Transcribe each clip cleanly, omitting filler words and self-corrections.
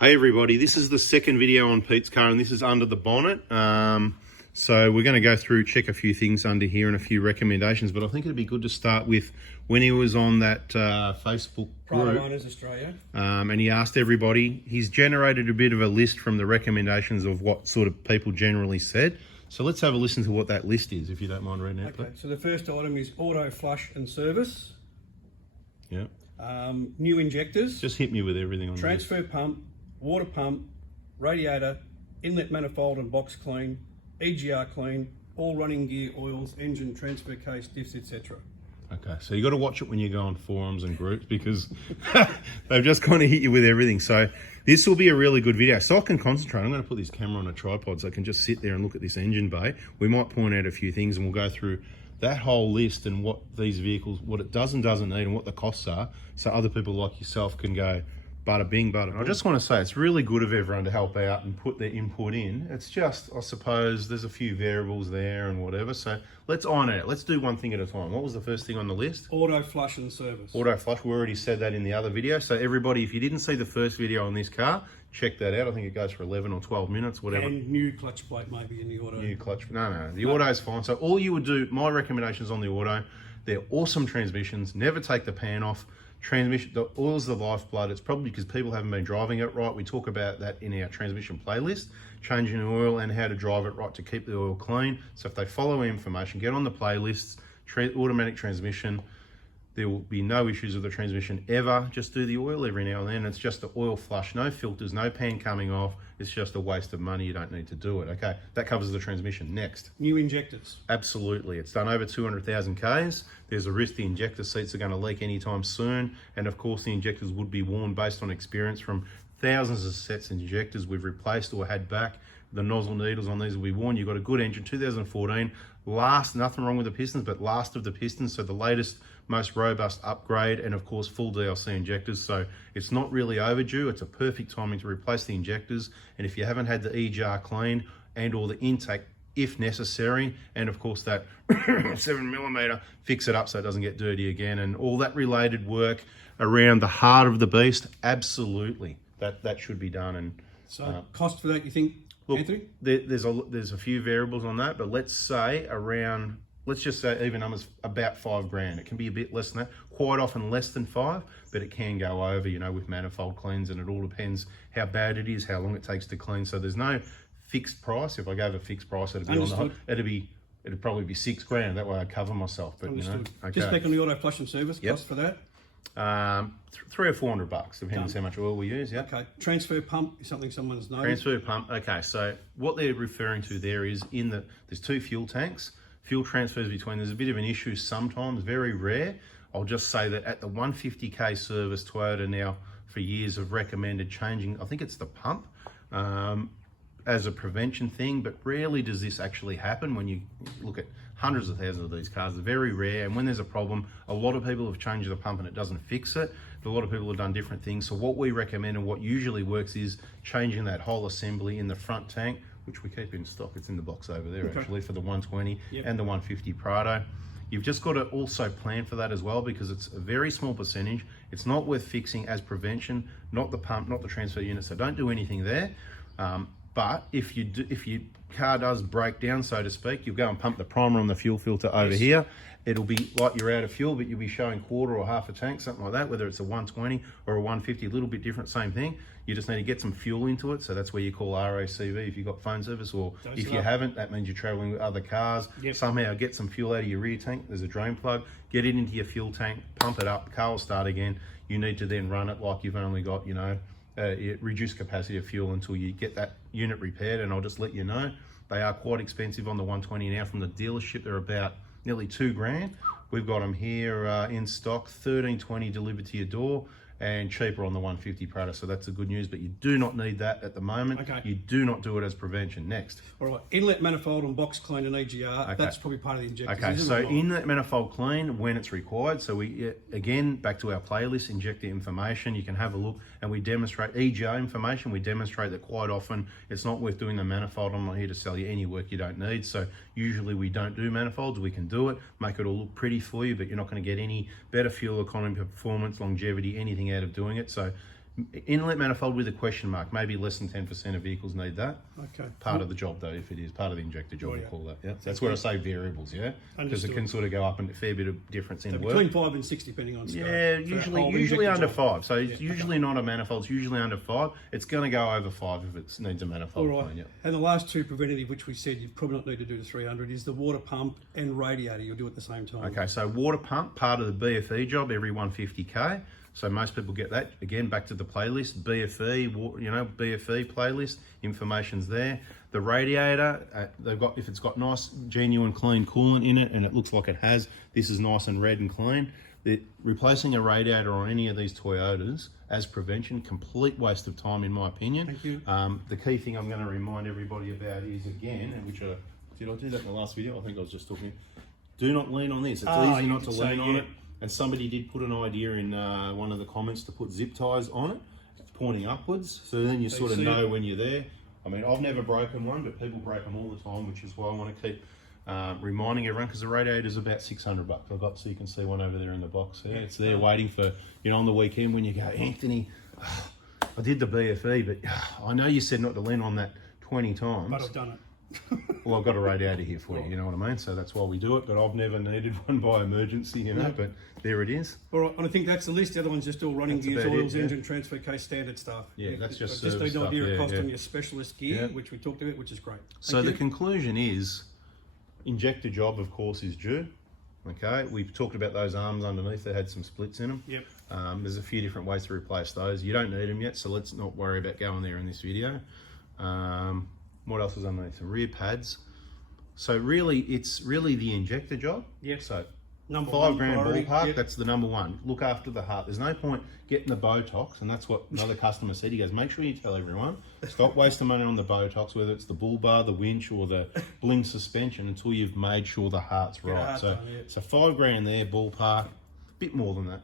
Hey everybody, this is the second video on Pete's car and this is under the bonnet. So we're going to go through, check a few things under here and a few recommendations, but I think it'd be good to start with when he was on that Facebook PRADO group. Owners Australia. And he asked everybody, he's generated a bit of a list from the recommendations of what sort of people generally said. So let's have a listen to what that list is, if you don't mind reading out. Okay, so the first item is auto flush and service. Yeah. New injectors. Just hit me with everything on the list. Transfer pump, water pump, radiator, inlet manifold and box clean, EGR clean, all running gear oils, engine, transfer case, diffs, etc. Okay, so you got to watch it when you go on forums and groups because they've just kind of hit you with everything. So this will be a really good video. So I can concentrate. I'm going to put this camera on a tripod so I can just sit there and look at this engine bay. We might point out a few things and we'll go through that whole list and what these vehicles, what it does and doesn't need and what the costs are, so other people like yourself can go, bada bing, bada. I just want to say it's really good of everyone to help out and put their input in. It's just, I suppose, there's a few variables there and whatever. So let's iron it out. Let's do one thing at a time. What was the first thing on the list? Auto flush and service. Auto flush. We already said that in the other video. So everybody, if you didn't see the first video on this car, check that out. I think it goes for 11 or 12 minutes, whatever. And new clutch plate maybe in the auto. New clutch. No. The auto is fine. So all you would do, my recommendations on the auto, they're awesome transmissions. Never take the pan off. Transmission, the oil's the lifeblood. It's probably because people haven't been driving it right. We talk about that in our transmission playlist, changing the oil and how to drive it right to keep the oil clean. So if they follow information, get on the playlists, automatic transmission, there will be no issues with the transmission ever. Just do the oil every now and then. It's just the oil flush, no filters, no pan coming off. It's just a waste of money. You don't need to do it. Okay, that covers the transmission. Next. New injectors. Absolutely. It's done over 200,000 Ks. There's a risk the injector seats are going to leak anytime soon. And of course, the injectors would be worn based on experience from thousands of sets of injectors we've replaced or had back. The nozzle needles on these will be worn. You've got a good engine, 2014. Last, nothing wrong with the pistons, but last of the pistons. So the latest, most robust upgrade, and of course, full DLC injectors. So it's not really overdue. It's a perfect timing to replace the injectors. And if you haven't had the EGR cleaned and or the intake, if necessary, and of course that 7mm, fix it up so it doesn't get dirty again, and all that related work around the heart of the beast, absolutely, that should be done. And so cost for that, you think, look, Anthony? There's a few variables on that, but let's say around, let's just say even numbers, about $5,000. It can be a bit less than that, quite often less than 5, but it can go over, you know, with manifold cleans, and it all depends how bad it is, how long it takes to clean. So there's no fixed price. If I gave a fixed price, it'd be on the, it'd probably be $6,000. That way I'd cover myself. But Understood. You know, okay. Just back on the auto flush and service, Yep. cost for that? $300 or $400, depending on how much oil we use. Yeah. Okay. Transfer pump is something someone's known. Transfer pump. Okay, so what they're referring to there is there's 2 fuel tanks. Fuel transfers between. There's a bit of an issue sometimes, very rare. I'll just say that at the 150k service, Toyota now for years have recommended changing. I think it's the pump. As a prevention thing, but rarely does this actually happen. When you look at hundreds of thousands of these cars, they're very rare, and when there's a problem, a lot of people have changed the pump and it doesn't fix it. A lot of people have done different things. So what we recommend and what usually works is changing that whole assembly in the front tank, which we keep in stock. It's in the box over there, okay, actually, for the 120 and the 150 Prado. You've just got to also plan for that as well, because it's a very small percentage. It's not worth fixing as prevention, not the pump, not the transfer unit. So don't do anything there. But if your car does break down, so to speak, you'll go and pump the primer on the fuel filter over here. It'll be like you're out of fuel, but you'll be showing quarter or half a tank, something like that, whether it's a 120 or a 150, a little bit different, same thing. You just need to get some fuel into it. So that's where you call RACV if you've got phone service, or if you haven't, that means you're traveling with other cars. Somehow get some fuel out of your rear tank. There's a drain plug, get it into your fuel tank, pump it up, the car will start again. You need to then run it like you've only got, you know, reduced capacity of fuel until you get that unit repaired. And I'll just let you know, they are quite expensive on the 120 now from the dealership. They're about nearly $2,000. We've got them here in stock, $1,320 delivered to your door, and cheaper on the 150 Prado. So that's the good news, but you do not need that at the moment. Okay. You do not do it as prevention. Next. All right, inlet manifold and box clean and EGR, okay, that's probably part of the injectors. Okay, so inlet manifold clean when it's required. So we, again, back to our playlist, injector information, you can have a look, and we demonstrate EGR information. We demonstrate that quite often it's not worth doing the manifold. I'm not here to sell you any work you don't need. So usually we don't do manifolds. We can do it, make it all look pretty for you, but you're not going to get any better fuel economy, performance, longevity, anything out of doing it. So Inlet manifold with a question mark. Maybe less than 10% of vehicles need that. Okay. Part of the job though, if it is part of the injector job, we'll yeah. call that. Yeah, so that's where I say variables. Yeah, because it Understood. can sort of go up and a fair bit of difference in So work. between 5 and 6, depending on scope. Yeah, for that usually whole usually injector under job. 5. So it's usually not a manifold. It's usually under 5. It's going to go over 5 if it needs a manifold. All right. Clean, yeah. And the last two preventative, which we said you probably not need to do the 300, is the water pump and radiator. You'll do at the same time. Okay, so water pump, part of the BFE job, every 150k. So most people get that. Again, back to the playlist, BFE, BFE playlist, information's there. The radiator, they've got, if it's got nice, genuine, clean coolant in it, and it looks like it has, this is nice and red and clean. Replacing a radiator on any of these Toyotas as prevention, complete waste of time in my opinion. Thank you. The key thing I'm going to remind everybody about is, again, and which did I do that in the last video? I think I was just talking. Do not lean on this. It's easy not to lean on it. And somebody did put an idea in one of the comments to put zip ties on it. It's pointing upwards, so then you sort of know when you're there. I mean, I've never broken one, but people break them all the time, which is why I want to keep reminding everyone, because the radiator is about $600. I've got, so you can see one over there in the box. Yeah, it's there waiting for, on the weekend when you go, Anthony, I did the BFE, but I know you said not to lean on that 20 times. But I've done it. Well, I've got a radiator here for you, you know what I mean? So that's why we do it, but I've never needed one by emergency, but there it is. All right, and I think that's the list. The other one's just all running gears, about it, oils, engine, transfer case, standard stuff. Yeah, that's just need service an idea stuff, of cost yeah. on your specialist gear, which we talked about, which is great. So the conclusion is, injector job, of course, is due. Okay, we've talked about those arms underneath. They had some splits in them. Yep. There's a few different ways to replace those. You don't need them yet, so let's not worry about going there in this video. What else is underneath? Some rear pads. So really, it's really the injector job. Yep. So Number $5 one grand priority, ballpark, yep. that's the number one. Look after the heart. There's no point getting the Botox, and that's what another customer said. He goes, make sure you tell everyone, stop wasting money on the Botox, whether it's the bull bar, the winch, or the bling suspension, until you've made sure the heart's right. heart So, done, yeah. so $5 grand there, ballpark. Bit more than that,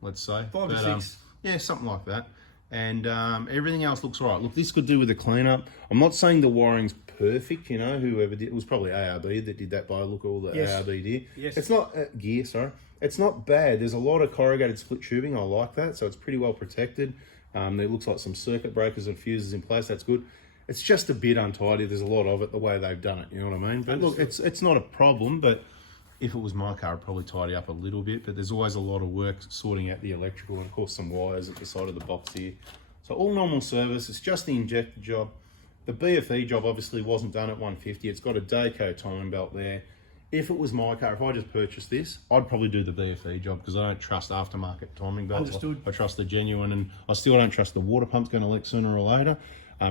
let's say. 5 to 6. Yeah, something like that. And everything else looks right. Look, this could do with a cleanup. I'm not saying the wiring's perfect, whoever did, it was probably ARB that did that by look at all the ARB did. Yes. It's not gear, sorry. It's not bad. There's a lot of corrugated split tubing. I like that. So it's pretty well protected. There looks like some circuit breakers and fuses in place. That's good. It's just a bit untidy. There's a lot of it the way they've done it. You know what I mean? But look, it's not a problem, but if it was my car, I'd probably tidy up a little bit, but there's always a lot of work sorting out the electrical and of course some wires at the side of the box here. So all normal service, it's just the injector job. The BFE job obviously wasn't done at 150. It's got a Dayco timing belt there. If it was my car, if I just purchased this, I'd probably do the BFE job because I don't trust aftermarket timing belts. Understood. I trust the genuine, and I still don't trust the water pump's going to leak sooner or later.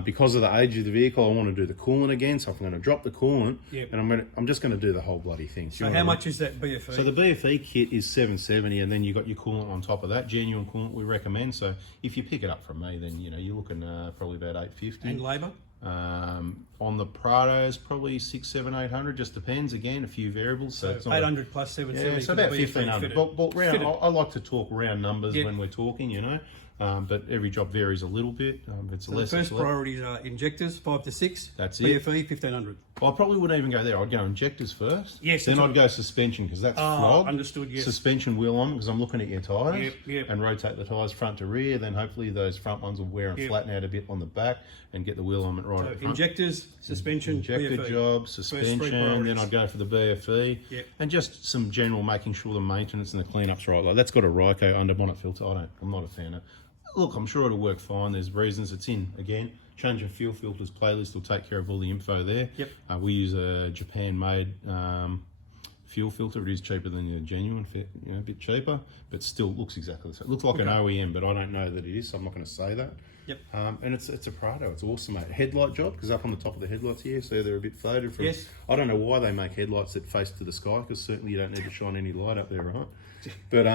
Because of the age of the vehicle, I want to do the coolant again, so I'm going to drop the coolant, and I'm just going to do the whole bloody thing. So how much is that BFE? So the BFE kit is $770, and then you got your coolant on top of that. Genuine coolant we recommend. So if you pick it up from me, then you're looking probably about $850. And labour? On the Prados, probably 600, 700, 800. Just depends. Again, a few variables. So it's not 800 plus 770. yeah, so about 1,500. But round, I like to talk round numbers when we're talking, but every job varies a little bit. It's So less. the first priorities are injectors, 5 to 6. That's it. BFE, 1,500. Well, I probably wouldn't even go there. I'd go injectors first. Yes, Then that's I'd go suspension because that's flog. Understood, yes. Suspension wheel on because I'm looking at your tyres. Yep. And rotate the tyres front to rear. Then hopefully those front ones will wear and flatten out a bit on the back and get the wheel alignment right So at the front. injectors, suspension, Injector BFE. job, First three suspension, priorities. then I'd go for the BFE, and just some general making sure the maintenance and the cleanup's right. Like that's got a Ryco under bonnet filter. I'm not a fan of. Look, I'm sure it'll work fine. There's reasons it's in. Again, change of fuel filters playlist will take care of all the info there. Yep. We use a Japan-made fuel filter. It is cheaper than the genuine, a bit cheaper, but still looks exactly the same. It looks like an OEM, but I don't know that it is, so I'm not going to say that. Yep. And it's a Prado. It's awesome, mate. Headlight job, because up on the top of the headlights here, so they're a bit faded from. Yes. I don't know why they make headlights that face to the sky, because certainly you don't need to shine any light up there, right? But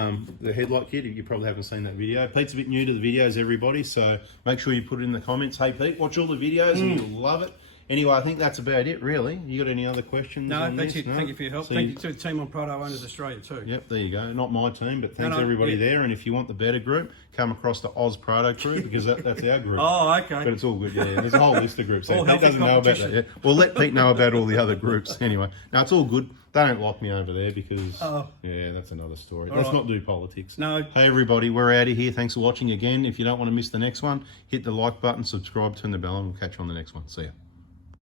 the headlight kit, you probably haven't seen that video. Pete's a bit new to the videos, everybody, so make sure you put it in the comments. Hey, Pete, watch all the videos and you'll love it. Anyway, I think that's about it, really. You got any other questions? No, on that's this? it. Thank you for your help. So Thank you to the team on PRADO Owners Australia too. Yep, there you go. Not my team, but thanks No, everybody yeah. there. And if you want the better group, come across the Oz PRADO crew because that's our group. Oh, okay. But it's all good, yeah. There's a whole list of groups. All Pete healthy doesn't know about that competition. yet. Well, let Pete know about all the other groups anyway. No, it's all good. They don't like me over there because, yeah, that's another story. Let's not do politics. No. Hey, everybody, we're out of here. Thanks for watching again. If you don't want to miss the next one, hit the like button, subscribe, turn the bell, and we'll catch you on the next one. See ya.